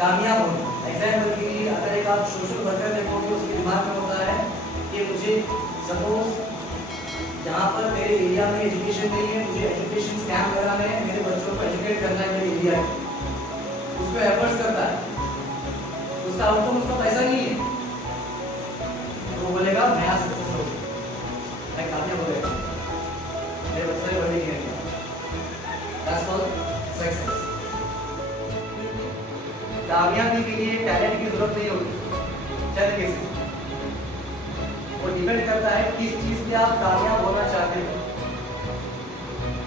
कामयाब होना। एग्जाम्पल के लिए अगर एक आप सोशल वर्कर देखोगे उसके दिमाग में होता है कि मुझे सपोज यहाँ पर मेरे एरिया में एजुकेशन नहीं है, मुझे एजुकेशन स्कैम कराना है, मेरे बच्चों को एजुकेट करना है मेरे एरिया में, उसको एफर्ट्स करता है, उसका आउटकम उसका पैसा नहीं है, तो वो बोलेगा मैं आज सक्सेस हो गया, मैं कामयाब हो गया, मेरे बच्चे बड़ी है। That's called success. कामयाबी के लिए टैलेंट की जरूरत नहीं होती, चल कैसे वो डिपेंड करता है किस चीज पे आप कामयाब होना चाहते हो।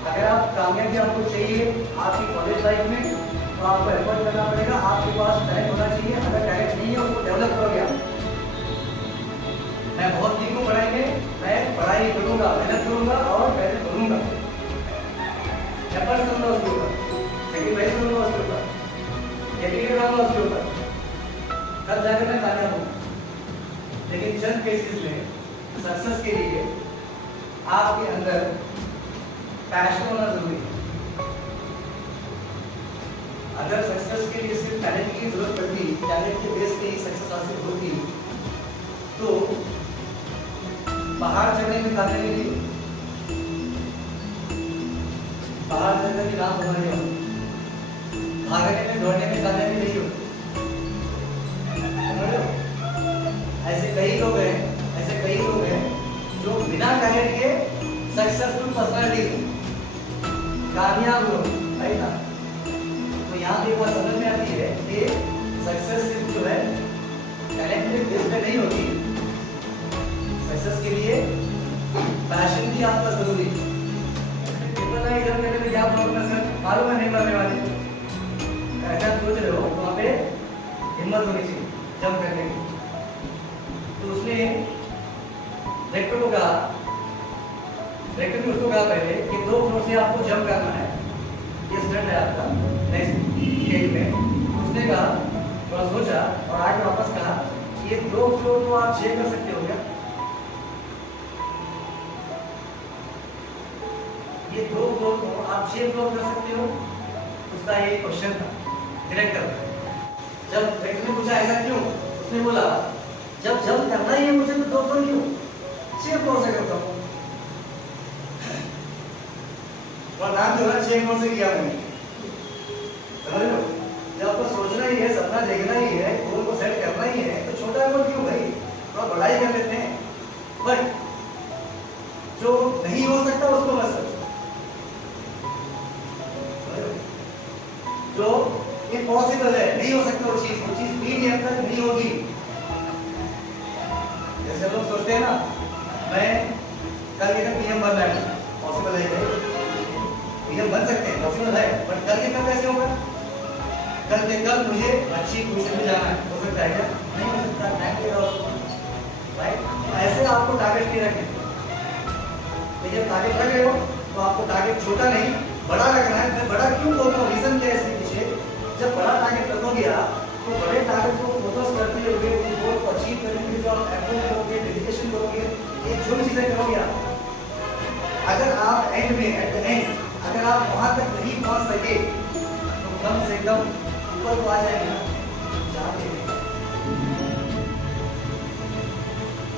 अगर आप कामयाबी आपको चाहिए आपकी कॉलेज लाइफ में तो आपको एफर्ट करना पड़ेगा, आपके पास टैलेंट होना चाहिए। अगर टैलेंट नहीं है उसको डेवलप करोगे आप। मैं बहुत दिन को पढ़ाएंगे, मैं पढ़ाई करूंगा, मेहनत करूंगा और मेहनत करूंगा, एफर्ट करूंगा उसके ऊपर, सेक्रीफाइस करूंगा उसके ऊपर, डेडिकेटेड रहूंगा उसके ऊपर, तब जाकर मैं कामयाब होऊंगा। लेकिन चंद केसेस में सक्सेस के लिए आपके अंदर पैशन होना जरूरी है। अगर सक्सेस के लिए सिर्फ टैलेंट की जरूरत पड़ती, टैलेंट के बेस पे ही सक्सेस हासिल होती, तो पहाड़ चढ़ने में कामयाबी नहीं होती, पहाड़ चढ़ने की राह बनानी होती, भागने में दौड़ने में कामयाबी नहीं होती। ऐसे कई लोग हैं जो बिना टैलेंट के सक्सेसफुल पर्सनालिटी कामयाब लोग, राइट ना। तो यहाँ पे बात समझ में आती है कि सक्सेस सिर्फ जो है टैलेंट के बेस पे नहीं होती, सक्सेस के लिए पैशन भी आपका जरूरी है। पेपर एग्जाम देने में क्या प्रॉब्लम है सर, मालूम है नहीं मरने वाले, ऐसा सोच रहे हो, वहाँ पे हिम्मत होनी चाहिए जंप करने की। तो उसने रेक्टर को कहा, रेक्टर ने उसको कहा पहले कि 2 फ्लोर से आपको जंप करना है, ये स्टैंड है आपका नेक्स्ट स्टेज में। उसने कहा, थोड़ा सोचा और आगे वापस कहा ये 2 फ्लोर तो आप 6 कर सकते हो क्या? ये 2 फ्लोर को आप 6 फ्लोर कर सकते हो? उसका ये क्वेश्चन था डायरेक्टर। जब डायरेक्टर ने पूछा ऐसा क्यों, उसने बोला जब जब करना ही है मुझे तो 2 फ्लोर क्यों, 6 फ्लोर से करता हूँ। और नाम जो है 6 फ्लोर से किया मैंने, समझ लो। जब आपको सोचना ही है, सपना देखना ही है, गोल को सेट करना ही है, तो छोटा गोल क्यों भाई, थोड़ा बड़ा ही कर लेते हैं। बट जो नहीं हो सकता उसको मत सोचो, जो इम्पॉसिबल है, नहीं हो सकता वो चीज भी अब तक नहीं होगी। जैसे लोग सोचते हैं ना मैं कल के पीएम बन रहा हूँ, पॉसिबल है भाई, पीएम बन सकते हैं, पॉसिबल है, बट कल के कल कैसे होगा? कल के कल मुझे अच्छी पोजीशन में जाना है, हो सकता है क्या? नहीं हो सकता, टाइम लगेगा उसको, राइट। ऐसे आपको टारगेट नहीं रखने, तो जब टारगेट रख रहे हो तो आपको टारगेट छोटा नहीं बड़ा रखना है। मैं बड़ा क्यों बोलता हूँ, रीजन क्या है इसके पीछे? जब बड़ा टारगेट रखोगे आप तो बड़े टारगेट को फोकस करते हुए उस गोल को अचीव करने के लिए जो आप एफर्ट करोगे, डेडिकेशन करोगे, ये जो भी चीजें करोगे आप, अगर आप एंड में एट द एंड अगर आप वहां तक नहीं पहुंच सके तो कम से कम ऊपर तो आ जाएंगे ना,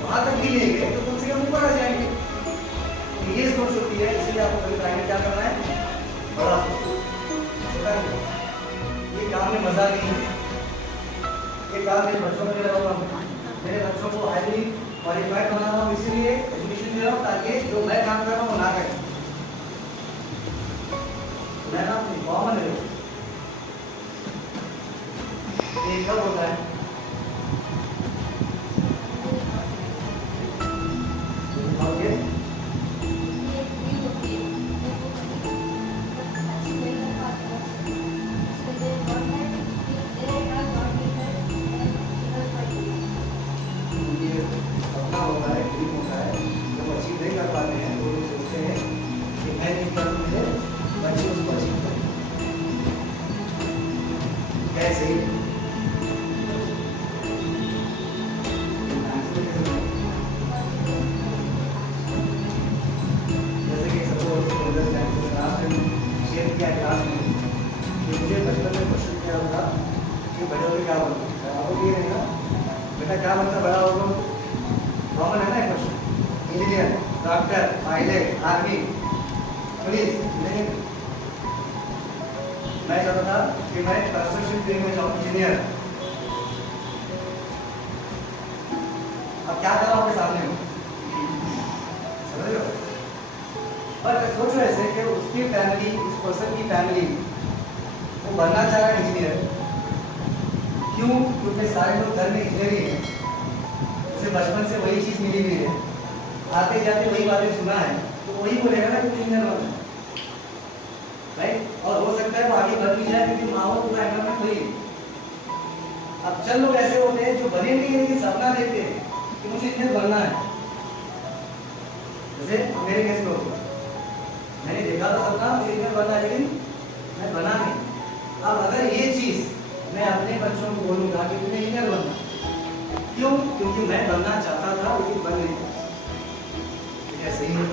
वहां तक भी नहीं गए तो कम से कम ऊपर आ जाएंगे। तो ये सोच होती है, इसलिए आपको कभी टारगेट क्या करना है, बड़ा सोचो, छोटा नहीं। ये काम में मजा नहीं है, ये काम मेरे बच्चों में दे रहा हूँ, मेरे बच्चों को हाईली क्वालिफाइड बना रहा हूँ, इसीलिए एजुकेशन दे रहा हूँ ताकि जो मैं काम कर रहा हूँ वो ना करें। मैं ना कॉमन है, ये कब होता है? ओके, कैसे जैसे कि सपोज क्लास में मुझे बचपन में क्वेश्चन किया होगा कि बड़े क्या मतलब बड़ा होगा? कॉमन है ना question. Engineer, doctor, pilot, army, police. लेकिन मैं चाहता था कि मैं कंस्ट्रक्शन फील्ड में जाऊँ, इंजीनियर। अब क्या करा आपके सामने हो, समझ रहे हो? पर सोचो ऐसे कि उसकी फैमिली, उस पर्सन की फैमिली वो बनना चाह रहा है इंजीनियर। क्यों? क्योंकि सारे लोग घर में इंजीनियर ही हैं, उसे बचपन से वही चीज़ मिली हुई है, आते जाते वही बातें सुना है, तो वही बोलेगा ना कि इंजीनियर बनना, राइट? और हो सकता है वो आगे बढ़ भी जाए क्योंकि माहौल पूरा एनवायरमेंट वही है। अब चंद लोग ऐसे होते हैं जो बने नहीं है लेकिन सपना देखते हैं कि मुझे इंजीनियर बनना है। जैसे मेरे केस में होगा, मैंने देखा था सपना मुझे इंजीनियर बनना है लेकिन मैं बना नहीं। अब अगर ये चीज़ मैं अपने बच्चों को बोलूँगा कि तुम्हें इंजीनियर बनना, क्यों? क्योंकि मैं बनना चाहता था लेकिन बन नहीं पाया। क्या सही है?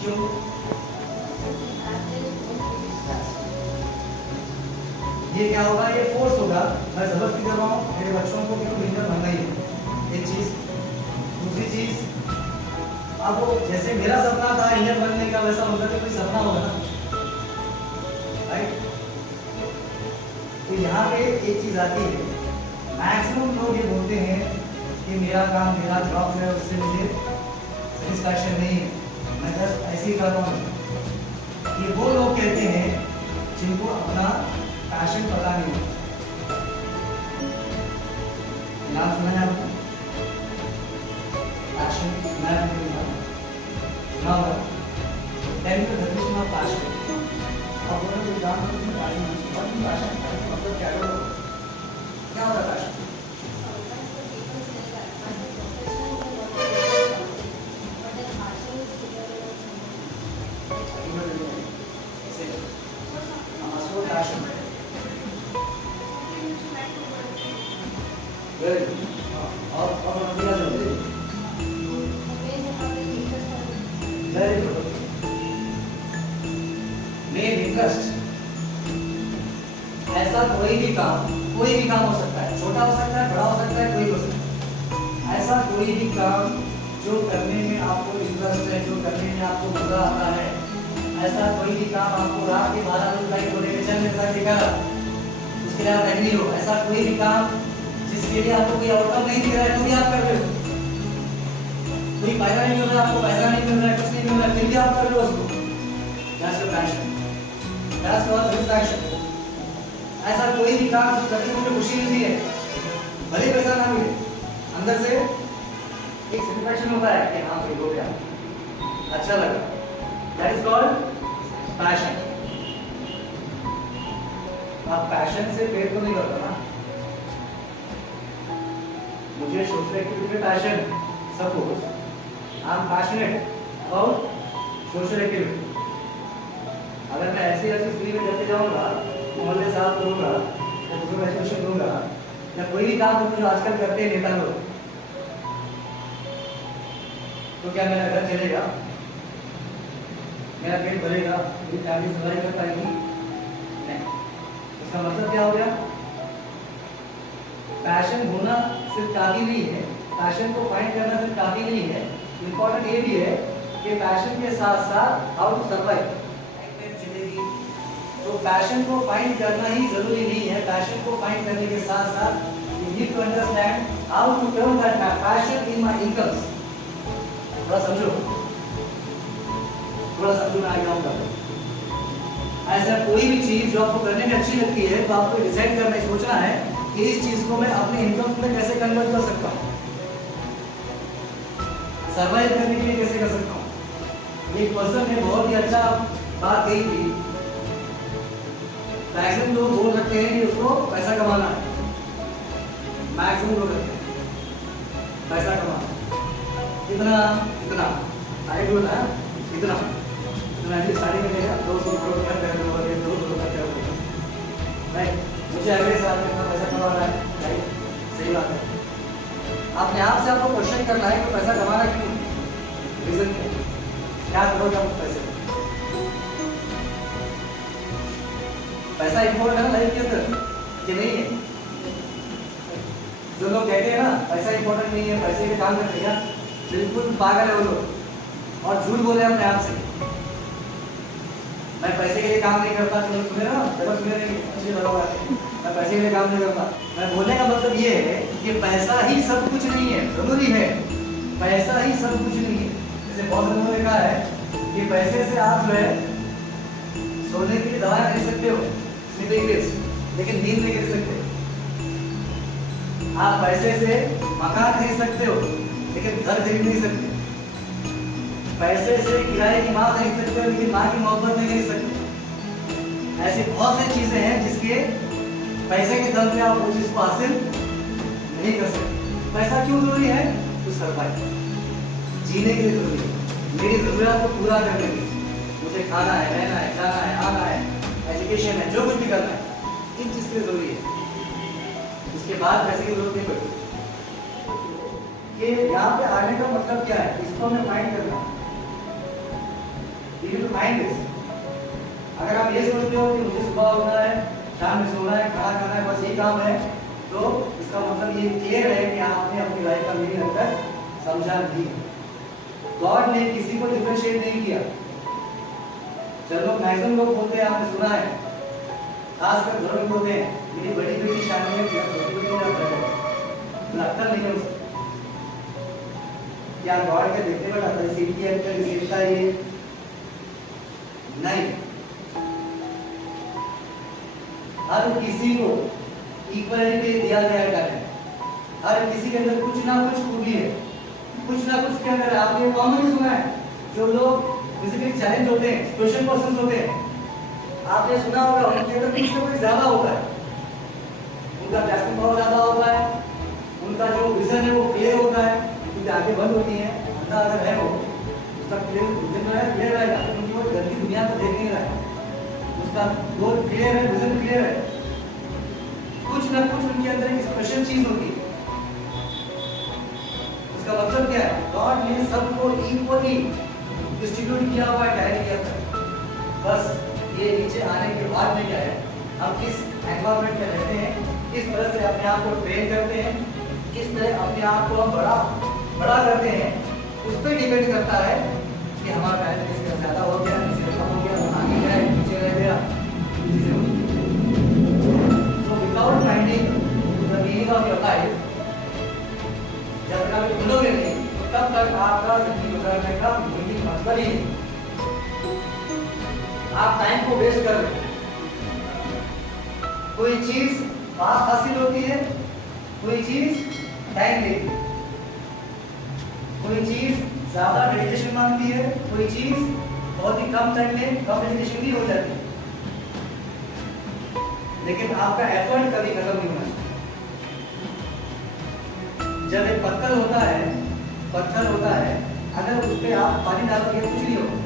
क्यों? ये क्या होगा? ये फोर्स होगा। मैं जबरदस्ती कर रहा हूँ मेरे बच्चों को कि तुम इंजीनियर बनना ही है, एक चीज़। दूसरी चीज़, अब वो जैसे मेरा सपना था इंजीनियर बनने का, वैसा उनका तो कोई सपना होगा ना, राइट? तो यहाँ पे एक चीज़ आती है, मैक्सिमम लोग ये बोलते हैं कि मेरा काम, मेरा जॉब है, उससे मुझे सेटिस्फैक्शन नहीं है, मैं जस्ट ऐसे ही कर रहा हूँ। ये वो लोग कहते हैं जिनको अपना पैशन पता नहीं है। नाम सुना है आपको? पैशन सुना है? सुना होगा। टेन का डेफिनेशन ऑफ पैशन। अब बोलो जो काम करते हैं पैशन, मतलब क्या होता है? पैशन? ऐसा कोई भी काम हो सकता है, छोटा हो सकता है, बड़ा हो सकता है, कोई हो सकता है। ऐसा कोई भी काम जो करने में आपको इंटरेस्ट है, जो करने में आपको मजा आता है, ऐसा कोई भी काम आपको रात के 12 बजे लाइट होने के चल मेरे साथ दिखा, उसके लिए आप एग्री हो। ऐसा कोई भी काम जिसके लिए आपको कोई आउटकम नहीं दिख रहा है तो भी आप कर रहे हो, कोई फायदा नहीं मिल रहा, आपको पैसा नहीं मिल रहा है, कुछ नहीं मिल रहा है, फिर भी आप कर रहे हो उसको। That's your passion. That's your satisfaction. ऐसा कोई भी काम जो करके मुझे खुशी मिलती है, भले पैसा ना मिले, अंदर से एक सेटिस्फैक्शन होता है कि हाँ भाई हो गया, अच्छा लगा। That is called passion. आप पैशन से पेट तो नहीं करता ना। मुझे सोशल एक्टिविटी में passion, suppose I am passionate about social activity. अगर मैं ऐसे फ्री में करते जाऊँगा, मोहल्ले साफ करूँगा या दूसरों को एजुकेशन दूंगा या कोई भी काम जो आजकल करते हैं नेता लोग, तो क्या मेरा घर चलेगा? मेरा पेट भरेगा? मेरी फैमिली सर्वाइव कर पाएगी? नहीं। इसका मतलब क्या हो गया? पैशन होना सिर्फ काफी नहीं है, पैशन को फाइंड करना सिर्फ काफी नहीं है, इम्पोर्टेंट ये भी है कि पैशन के साथ साथ हाउ टू सर्वाइव चलेगी। तो पैशन को फाइंड करना ही जरूरी नहीं है, पैशन को फाइंड करने के साथ साथ you need to understand how to turn that passion in my incomes. थोड़ा समझो मैं आगे आऊंगा। ऐसा कोई भी चीज जो आपको करने में अच्छी लगती है तो आपको डिसाइड करना है, सोचना है कि इस चीज को मैं अपने इनकम में कैसे कन्वर्ट कर सकता हूँ, सर्वाइव करने के लिए कैसे कर सकता हूँ। एक पर्सन ने बहुत ही अच्छा बात कही थी, मैक्सिमम लोग बोल रखते हैं कि उसको पैसा कमाना है, मैक्सिमम लोग रखते हैं पैसा कमाना, इतना इतना आगे बोला है, इतना स्टार्टिंग में लेगा 200 करोड़ का कर दो, 2 करोड़ का कर दो, राइट? मुझे अगले साल में इतना पैसा कमाना है, राइट? सही बात है। अपने आप से आपको क्वेश्चन करना है कि पैसा कमाना क्यों, रीजन क्या करोगे आप पैसे? पैसा इंपॉर्टेंट है ना लाइफ के अंदर कि नहीं है? जो जो लोग कहते हैं ना पैसा इंपॉर्टेंट नहीं है, पैसे के काम करते हैं, बिल्कुल पागल है वो लोग और झूठ बोले अपने आप से। मैं पैसे के लिए काम नहीं करता, तो लोग सुने ना, जब सुने नहीं अच्छी लगा हुआ है, मैं पैसे के लिए काम नहीं करता। मैं बोलने का मतलब ये है कि पैसा ही सब कुछ नहीं है, जरूरी है, पैसा ही सब कुछ नहीं है। जैसे बहुत लोगों ने कहा है कि पैसे से आप जो है सोने की दवा खरीद सकते हो, स्लीपिंग पिल्स, लेकिन नींद नहीं खरीद सकते। आप पैसे से मकान खरीद सकते हो, लेकिन घर खरीद नहीं सकते। पैसे से किराए की माँ खरीद सकते हो, लेकिन माँ की मोहब्बत नहीं खरीद सकते। ऐसी बहुत सी चीजें हैं जिसके पैसे के दम पे आप वो चीज को हासिल नहीं कर सकते। पैसा क्यों जरूरी है? तो सरवाइव, जीने के लिए जरूरी है, मेरी जरूरत को पूरा करने के लिए। मुझे खाना है, रहना है, जाना है, आना है, एजुकेशन है, जो कुछ भी करना है, इन चीज के लिए जरूरी है। उसके बाद पैसे की जरूरत नहीं पड़ती। कि यहाँ पे आने का मतलब क्या है, इसको हमें फाइंड करना है। You need to find this. अगर आप ये सोचते हो कि मुझे सुबह उठना है, शाम में सोना है, खाना खाना है, बस यही काम है, तो इसका मतलब ये क्लियर है कि आपने अपनी लाइफ का मीनिंग अब तक समझा नहीं। गॉड ने किसी को डिफरेंशिएट नहीं किया। चलो मैक्सिमम लोग बोलते हैं, आपने सुना है, खासकर घर में बोलते हैं, मेरी बड़ी बेटी शादी में छोटी बेटी का लगता नहीं है उसको। क्या गॉड के देखने पर आता है सीट की अंदर सीट का ये नहीं। हर किसी को इक्वलिटी दिया गया है। हर किसी के अंदर कुछ ना कुछ खूबी है, कुछ ना कुछ के अंदर। आपने कॉमन सुना है, जो लोग फिजिकली चैलेंज होते हैं, स्पेशल पर्सन होते हैं, आपने सुना होगा उनके अंदर कुछ ना कुछ ज्यादा होता है। उनका ग्रास्पिंग पावर ज्यादा होता है, उनका जो विजन है वो क्लियर होता है, उनकी आंखें बंद होती हैं, अंधा अगर है वो उसका क्लियर विजन क्लियर रहेगा, क्योंकि वो गंदी दुनिया को देख नहीं रहा है, उसका गोल क्लियर है, विजन क्लियर है। कुछ ना कुछ उनके अंदर एक स्पेशल चीज होती है। उसका मतलब क्या है? गॉड ने सबको इक्वली डिस्ट्रीब्यूट किया हुआ है, डायरेक्ट किया था। बस ये नीचे आने के बाद में क्या है, हम किस एनवायरनमेंट में रहते हैं, किस तरह से अपने आप को ट्रेन करते हैं, किस तरह अपने आप को हम बड़ा करते हैं, उस पर डिपेंड करता है कि हमारा टैलेंट किसी का ज्यादा हो गया, किसी का कम हो गया, हम आगे गए, पीछे रह गया। So without finding the meaning of your life, जब तक आप ढूंढोगे नहीं, तो तब तक आपका जिंदगी गुजारने का मीनिंग मतलब ही नहीं। आप टाइम को वेस्ट कर रहे हैं। कोई चीज फास्ट हासिल होती है, कोई चीज टाइम लेती है, कोई चीज ज्यादा डेडिकेशन मांगती है, कोई चीज बहुत ही कम टाइम में कम डेडिकेशन भी हो जाती है। लेकिन आपका एफर्ट कभी खत्म नहीं होना चाहिए। जब एक पत्थर होता है, अगर उस पे आप पानी डालोगे कुछ नहीं होगा,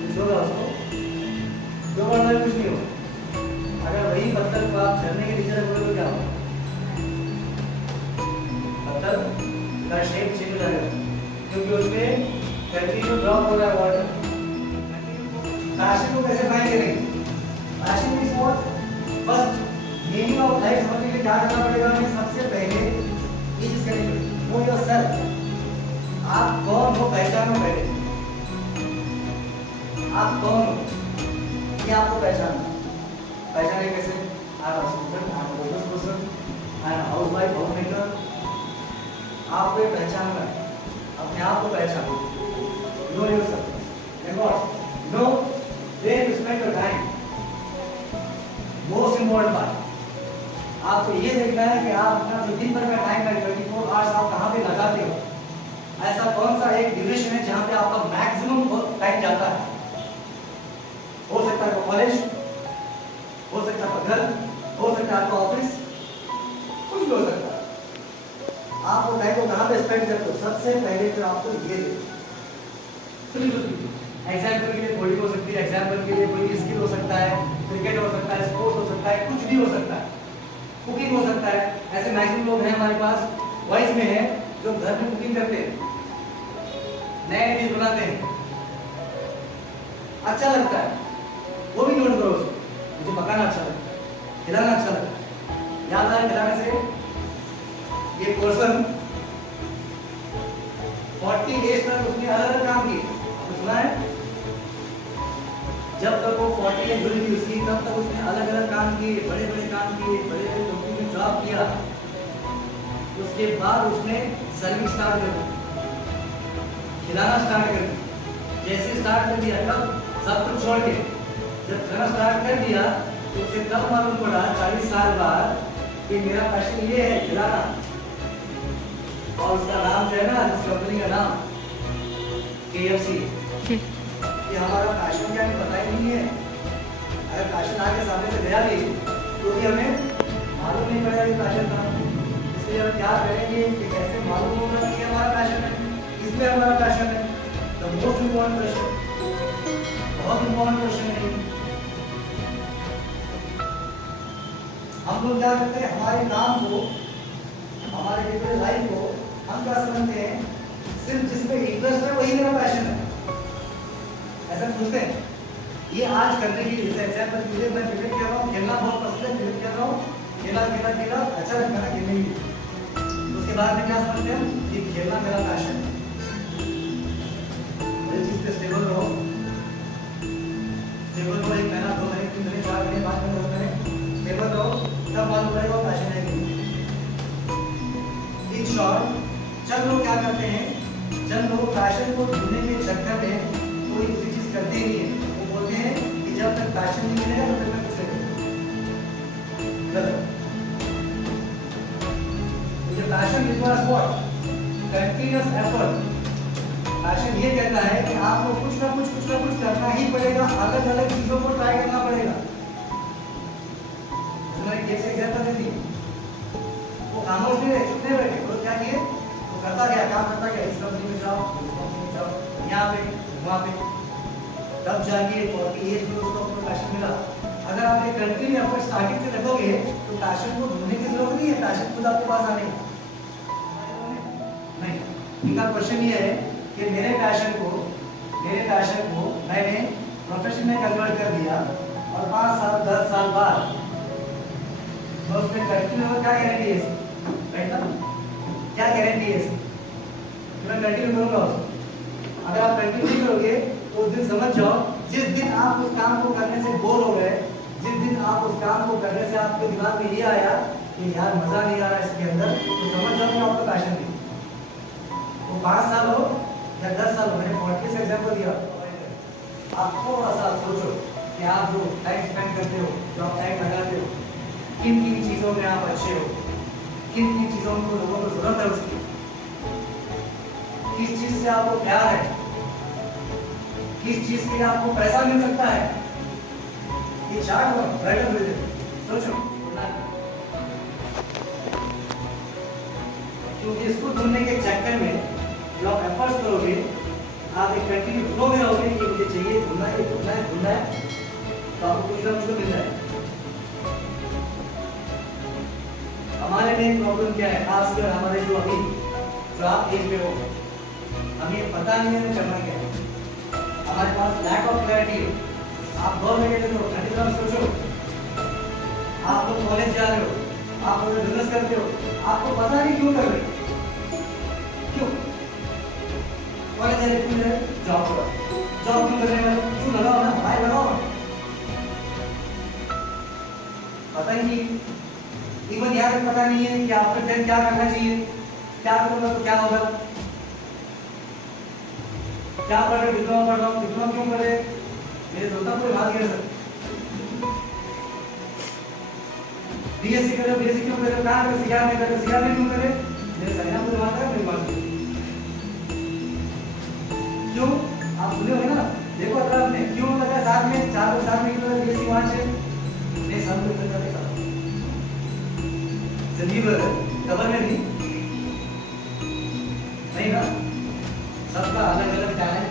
कुछ होगा उसको जो करना कुछ नहीं होगा। अगर वही पत्थर को आप झरने के नीचे रखोगे तो क्या होगा? पत्थर का शेप चेंज हो जाएगा, क्योंकि उसमें कंटिन्यू ड्रॉप हो रहा है वाटर। पैशन को कैसे फाइंड करेंगे? Passion is what first meaning of life समझने के लिए क्या करना पड़ेगा? हमें सबसे पहले ये चीज करनी पड़ेगी, नो योरसेल्फ। आप कौन हो पहचानो पहले, आप कौन हो ये आपको पहचाने कैसे? आप स्टूडेंट, आप बिजनेस पर्सन, आप हाउसवाइफ, हाउसमेकर, आपको पहचानना है, अपने आप को पहचानो। Know yourself and what know where to spend your time. Most important बात, आपको ये देखना है कि आप अपना जो दिन भर का टाइम है 24 आवर्स आप कहाँ पे लगाते हो। ऐसा कौन सा एक ड्यूरेशन है जहाँ पे आपका मैक्सिमम टाइम जाता है? हो सकता है कॉलेज, हो सकता है घर, हो सकता है आपका ऑफिस, कुछ भी हो सकता है। आप वो टाइम को कहाँ पे स्पेंड करते हो? सबसे पहले तो आपको ये एग्जाम्पल के लिए कोडिंग हो सकती है, एग्जाम्पल के लिए कोई भी स्किल हो सकता है, क्रिकेट हो सकता है, स्पोर्ट्स हो सकता है, कुछ भी हो सकता है, कुकिंग हो सकता है। ऐसे मैक्सिमम लोग हैं हमारे पास वॉइस में है जो घर में कुकिंग करते हैं, नए डिश बनाते हैं, अच्छा लगता है, वो भी नोट करो उसको। मुझे पकाना अच्छा लगता है, खिलाना अच्छा लगता है, याद आए खिलाने से ये पर्सन 40 एज तक उसने अलग अलग काम किए, आपने सुना है? जब तक वो 40 एज हुई थी उसकी, तब तक उसने अलग अलग काम किए, बड़े बड़े काम किए, बड़े बड़े कंपनी में जॉब किया। उसके बाद उसने सर्विस स्टार्ट कर दी, खिलाना स्टार्ट कर दी। जैसे स्टार्ट कर दिया तब सब कुछ छोड़ के जब खाना स्टार्ट कर दिया तो उसे तब मालूम पड़ा 40 साल बाद कि मेरा पैशन ये है, खिलाना। और उसका नाम जो है ना, इस कंपनी का नाम KFC। ये हमारा पैशन क्या, हमें पता ही नहीं है। अगर पैशन आके सामने से गया भी तो भी हमें मालूम नहीं पड़ेगा कि पैशन था। इसलिए हम क्या करेंगे कि कैसे मालूम होगा कि हमारा पैशन है, इसमें हमारा पैशन है। द मोस्ट इम्पोर्टेंट क्वेश्चन, बहुत इम्पोर्टेंट क्वेश्चन है। हम लोग क्या करते हैं, हमारे काम को, हमारे डेली लाइफ को हम क्या समझते हैं, सिर्फ जिसमें इंटरेस्ट है वही मेरा पैशन है, ऐसा सोचते हैं। ये आज करने की एग्जाम्पल के लिए मैं क्रिकेट खेल रहा हूँ, खेलना बहुत पसंद है, क्रिकेट खेल रहा हूँ, खेला खेला खेला अच्छा लगता है खेलने के लिए। उसके बाद में क्या समझते हैं कि खेलना मेरा पैशन है। मेरी चीज पे स्टेबल रहो, स्टेबल रहो, 1 महीना 2 महीने 3 महीने 4 महीने 5 महीने 10 महीने स्टेबल रहो, तब मालूम पड़ेगा पैशन है कि नहीं। इन शॉर्ट जब लोग क्या करते हैं, जब लोग पैशन को ढूंढने के चक्कर में कोई दूसरी चीज करते ही नहीं है, वो बोलते हैं कि जब तक पैशन नहीं मिलेगा तब तक मैं कुछ नहीं करूंगा। मुझे passion requires what? Continuous effort. Passion ये कहता है कि आपको कुछ ना कुछ करना ही पड़ेगा, अलग अलग चीजों को ट्राई करना पड़ेगा। मैंने कैसे एग्जांपल दी, वो खामोश नहीं रहे, चुप नहीं बैठे, वो क्या किए, वो करता गया, काम करता गया, इस कंपनी में जाओ, उस कंपनी में जाओ, यहाँ पे वहाँ पे, तब जाके 40 एज में उसको अपना पैशन मिला। अगर आप एक कंटिन्यू एफर्ट स्टार्टिंग से रखोगे तो पैशन को ढूंढने की जरूरत नहीं है, पैशन खुद आपके पास आने नहीं। इनका क्वेश्चन ये है कि मेरे पैशन को मैंने प्रोफेशन में कन्वर्ट कर दिया और 5 साल 10 साल बाद तो उसमें कंटिन्यू क्या गारंटी है इसकी, राइट ना? क्या गारंटी है इसकी कि मैं कंटिन्यू करूंगा उसको? अगर आप कंटिन्यू नहीं करोगे तो उस दिन समझ जाओ, जिस दिन आप उस काम को करने से बोर हो गए, जिस दिन आप उस काम को करने से आपके दिमाग में ये आया कि यार मजा नहीं आ रहा इसके अंदर, तो समझ जाओ कि आपका पैशन नहीं। वो 5 साल हो या 10 साल हो, मैंने 40 से एग्जाम्पल दिया। आप थोड़ा सा सोचो कि आप जो टाइम स्पेंड करते हो, जो आप टाइम लगाते हो, किन किन चीजों में आप अच्छे हो, किन किन चीजों को लोगों को जरूरत है उसकी, किस चीज से आपको प्यार है, किस चीज के लिए आपको पैसा मिल सकता है। ये चार्ट राइट अप विद सोचो, क्योंकि इसको ढूंढने के चक्कर में जो आप एफर्ट्स करोगे, आप एक कंटिन्यू फ्लो में रहोगे कि मुझे चाहिए, ढूंढना है, ढूंढना है, ढूंढना है, तो आपको कुछ ना कुछ मिल जाए। हमारे में प्रॉब्लम क्या है, खासकर हमारे जो अभी जो आप एज में हो, हमें पता नहीं है करना क्या है, हमारे पास लैक ऑफ क्लैरिटी है। आप 2 महीने देखो, 30 साल सोचो, आप लोग कॉलेज जा रहे हो, आप लोग बिजनेस करते हो, आपको पता नहीं क्यों कर रहे हो, क्यों कॉलेज जा रहे, क्यों जॉब करो, जॉब क्यों करने वाले, क्यों लगाओ ना भाई, लगाओ, पता ही नहीं। इवन यार पता नहीं है कि आपको फिर क्या करना चाहिए, क्या करूंगा तो क्या होगा, क्या पढ़ रहे, डिप्लोमा पढ़ रहा हूँ, डिप्लोमा क्यों कर रहे, मेरे दोस्तों को बात कर सकते, बीएससी कर रहे हो, बीएससी क्यों कर रहे हो, कहाँ कर सियार में कर रहे हो, सियार में क्यों कर रहे, मेरे सरिया को बात कर, मेरी बात क्यों, आप सुने होंगे ना, देखो अगर आपने क्यों लगा साथ में 4 लोग साथ में क्यों लगा, बीएससी 5 है, नहीं सब लोग करते हैं, संजीव खबर में भी नहीं ना, सबका अलग अलग टैलेंट,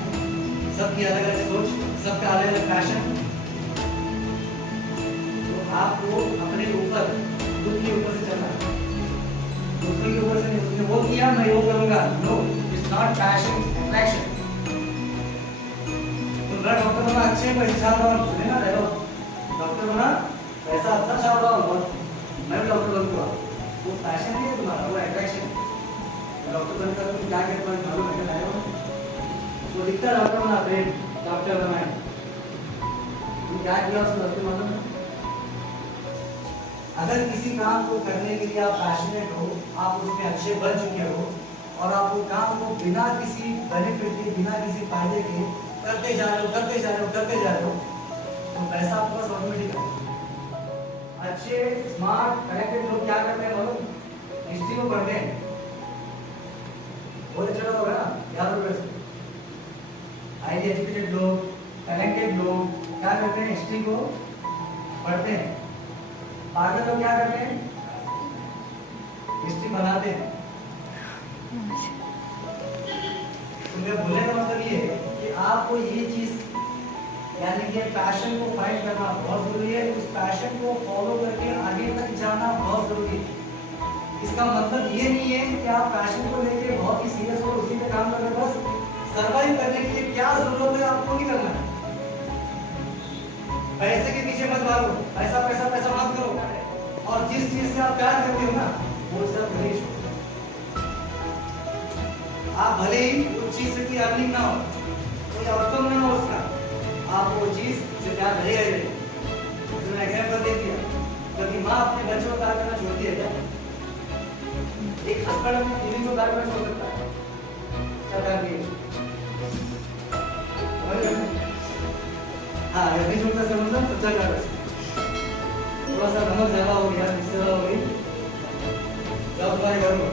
सबकी अलग अलग सोच, सबका अलग अलग पैशन। तो आपको अपने ऊपर, खुद के ऊपर से चलना, दूसरे के ऊपर से नहीं। उसने वो किया मैं वो करूंगा, no, it's not passion, it's attraction. तो डॉक्टर बना, अच्छे पैसे छाप रहा हूँ, सुने ना डॉक्टर बना, पैसा अच्छा छाप रहा हूँ, मैं डॉक्टर बनूंगा, वो पैशन नहीं है तुम्हारा, वो अट्रैक्शन। क्या किया उसको असली मालूम है? अगर किसी काम को करने के लिए आप पैशनेट हो, आप उसमें अच्छे बन चुके हो और आप वो काम को बिना किसी बेनिफिट के, बिना किसी फायदे के करते जा रहे हो, तो पैसा आपके पास ऑटोमेटिक है। अच्छे स्मार्ट कनेक्टेड लोग क्या करते हैं मालूम? हिस्ट्री को पढ़ते हैं। बहुत अच्छा होगा ना, याद रखो। हाईली एजुकेटेड लोग, कनेक्टेड लोग क्या करते हैं? हिस्ट्री को पढ़ते हैं। पागल लोग क्या करते हैं? हिस्ट्री बनाते हैं। तुम्हें बोलने का मतलब ये है कि आपको ये चीज यानी कि पैशन को फाइंड करना बहुत जरूरी है। उस पैशन को फॉलो करके आगे तक जाना बहुत जरूरी है। इसका मतलब ये नहीं है कि आप पैशन को लेके बहुत ही सीरियस हो, उसी पे काम कर रहे हो। बस सर्वाइव करने के लिए क्या जरूरत है आपको नहीं करना है। पैसे के पीछे मत भागो, पैसा पैसा पैसा मत करो। और जिस चीज से आप प्यार करते हो ना, वो सब भले ही आप भले ही उस चीज से की अर्निंग ना हो, कोई आउटकम ना हो उसका, आप वो चीज से प्यार भले ही रहे। मैंने एग्जाम्पल दे दिया, कभी माँ अपने बच्चों को प्यार करना छोड़ती है क्या? एक हस्बैंड अपनी बीवी को प्यार करना छोड़ सकता है क्या? प्यार किए हाँ, नहीं छोड़ता से मतलब सच्चा प्यार है। थोड़ा सा नमक ज्यादा हो गया, मिर्च ज्यादा हो गई, जब तुम्हारे घर में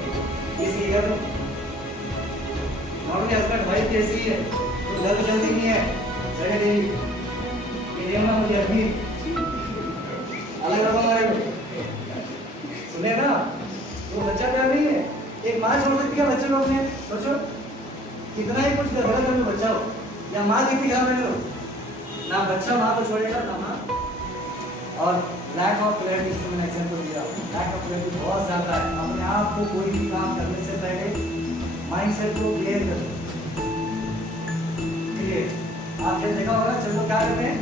इसी घर में नॉर्मली हस्बैंड वाइफ कैसी है तो जल्दी नहीं है जगह देवी ये देखना मुझे अभी अलग रखो हमारे को सुने ना, वो सच्चा प्यार नहीं है। एक माँ छोड़ सकती है बच्चे लोग में, सोचो कितना ही कुछ गलत कर लो बच्चा हो या माँ कितनी ख्याल रख लो, ना बच्चा माँ को छोड़ेगा ना माँ। और लैक ऑफ क्लैरिटी, जिसमें मैंने एग्जाम्पल दिया, लैक ऑफ क्लैरिटी बहुत ज़्यादा है। अपने आप को कोई भी काम करने से पहले माइंडसेट को क्लियर करो। ठीक है, आपने देखा होगा चलो क्या करते हैं,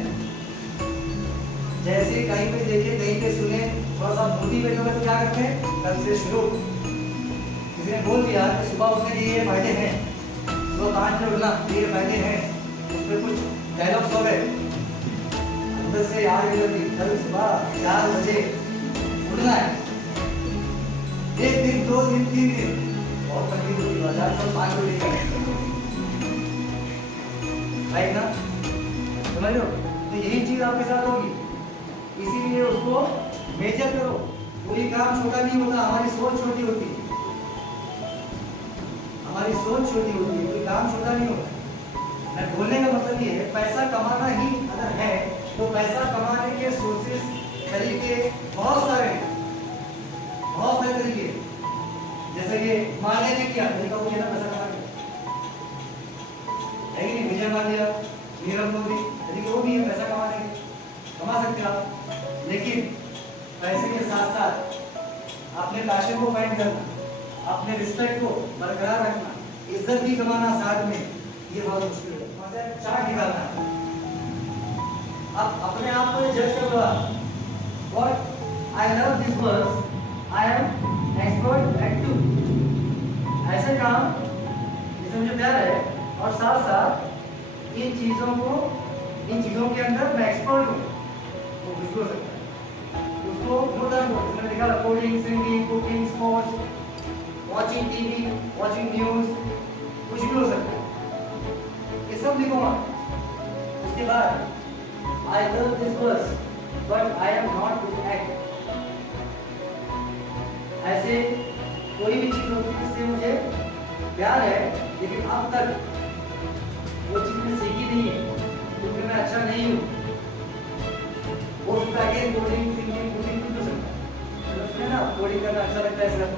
जैसे कहीं पे देखे कहीं पे सुने थोड़ा सा मोटिवेट हो गए तो क्या करते हैं, कल से शुरू। किसी ने बोल दिया कि सुबह उठने के ये फायदे हैं, सुबह 5 बजे उठना ये फायदे हैं, उस पर कुछ डायलॉग्स हो गए अंदर से याद करती, कल सुबह 4 बजे उठना है। 1 दिन 2 दिन 3 दिन बहुत तकलीफ होती है, 5 बजे राइट ना, समझ लो। तो यही चीज आपके साथ होगी, इसीलिए उसको मेजर करो। कोई काम छोटा नहीं होता, हमारी सोच छोटी होती है, हमारी सोच छोटी होती है, कोई काम छोटा नहीं होता। मैं बोलने का मतलब ये है, पैसा कमाना ही अगर है तो पैसा कमाने के सोर्सेस तरीके बहुत सारे हैं, बहुत सारे तरीके। जैसे कि माल्या ने किया तरीका वो किया पैसा कमाने है कि नहीं, विजय माल्या, नीरव मोदी तरीके वो भी है पैसा कमाने के, कमा सकते हो आप। लेकिन पैसे के साथ साथ अपने पैशन को फाइंड करना, अपने रिस्पेक्ट को बरकरार रखना, इज्जत भी कमाना साथ में, ये बहुत मुश्किल है। चार्ट निकालना, अब अपने आप को जज कर लो। What I love this verse, I am expert at 2। ऐसे काम जिसमें मुझे प्यार है और साथ साथ इन चीजों के अंदर मैं एक्सपर्ट हूँ, वो कुछ हो सकता है। उसको इसमें लिखा coding, singing, cooking, sports, watching TV, watching news, कुछ भी हो सकता है, ये सब लिखो वहाँ। उसके बाद I love this verse, but I am not good at। ऐसे कोई भी चीज होती है जिससे मुझे प्यार है लेकिन अब तक वो चीज मैंने सीखी नहीं है क्योंकि मैं अच्छा नहीं हूँ। वो कोडिंग, सिंगिंग, कुकिंग कुछ हो सकता है। तो उसमें ना कोडिंग करना अच्छा लगता है, सिर्फ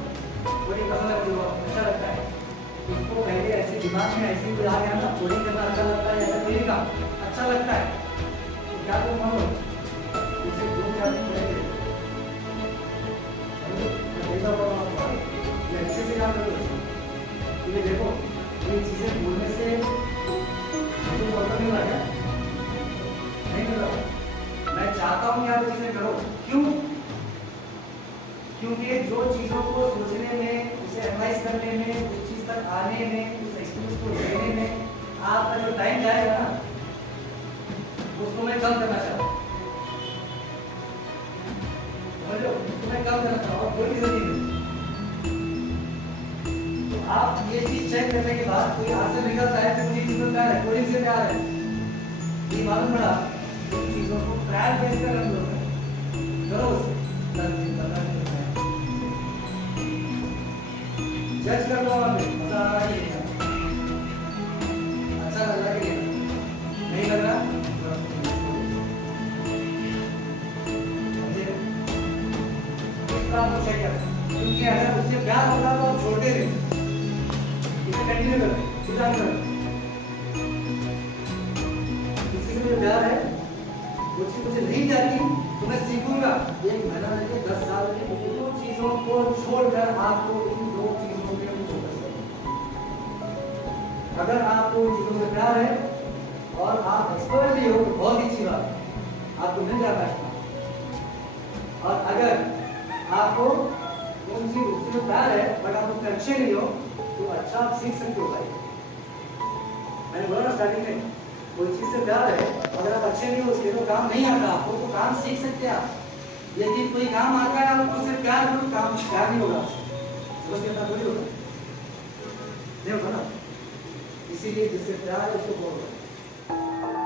कोडिंग पसंद लगती है, अच्छा लगता है। उसको पहले ऐसे दिमाग में ऐसे ही आ गया ना, कोडिंग करना अच्छा लगता है, ऐसा कोई काम अच्छा लगता है, तो क्या तुम मानो इसे दो क्या करेंगे, ये अच्छे से काम करो। ये देखो ये चीजें बोलने से मुझे प्रॉब्लम नहीं लगा, नहीं मिला। मैं चाहता हूँ कि आप चीजें करो। क्यों? क्योंकि जो चीजों को सोचने में, उसे एनालाइज करने में, उस चीज तक आने में, उस एक्सपीरियंस को लेने में आपका जो टाइम जाएगा ना, उसको मैं कम करना चाहता हूँ। तुम्हें कम करना और कोई रीजन नहीं है। तो आप ये चीज चेक करने के बाद कोई आंसर निकलता है कि मुझे इसमें प्यार है, कोडिंग से प्यार है, ये मालूम पड़ा इन चीजों को ट्रायल बेस पर रख लो, करो उसे 10 दिन 15 दिन जज कर लो। आप मजा आ रहा है, अच्छा लग रहा है कि नहीं लग रहा, चेक कर, क्योंकि अगर उससे प्यार होगा तो आप छोड़ते नहीं, इसे कंटिन्यू करें, सीधा करें। किसी से मुझे प्यार है, वो चीज मुझे नहीं जाती तो मैं सीखूंगा 1 महीना लगे 10 साल में, दो चीजों को छोड़कर आपको इन 2 चीजों पे फोकस करना। अगर आपको इन चीजों से प्यार है और आप एक्सपर्ट भी हो, बहुत अच्छी बात, आपको मिल जाता है। और अगर आपको उनसे उससे प्यार है बट आप उसमें अच्छे नहीं हो तो अच्छा आप सीख सकते हो भाई। मैंने बोला ना स्टार्टिंग में, कोई चीज से प्यार है अगर आप अच्छे नहीं हो उसके तो काम नहीं आता आपको, तो काम सीख सकते हैं आप। लेकिन कोई काम आता है आपको उससे प्यार हो, काम प्यार नहीं होगा आपसे, समझ के अंदर थोड़ी होगा, नहीं होगा ना। इसीलिए जिससे प्यार है उसको बोलो।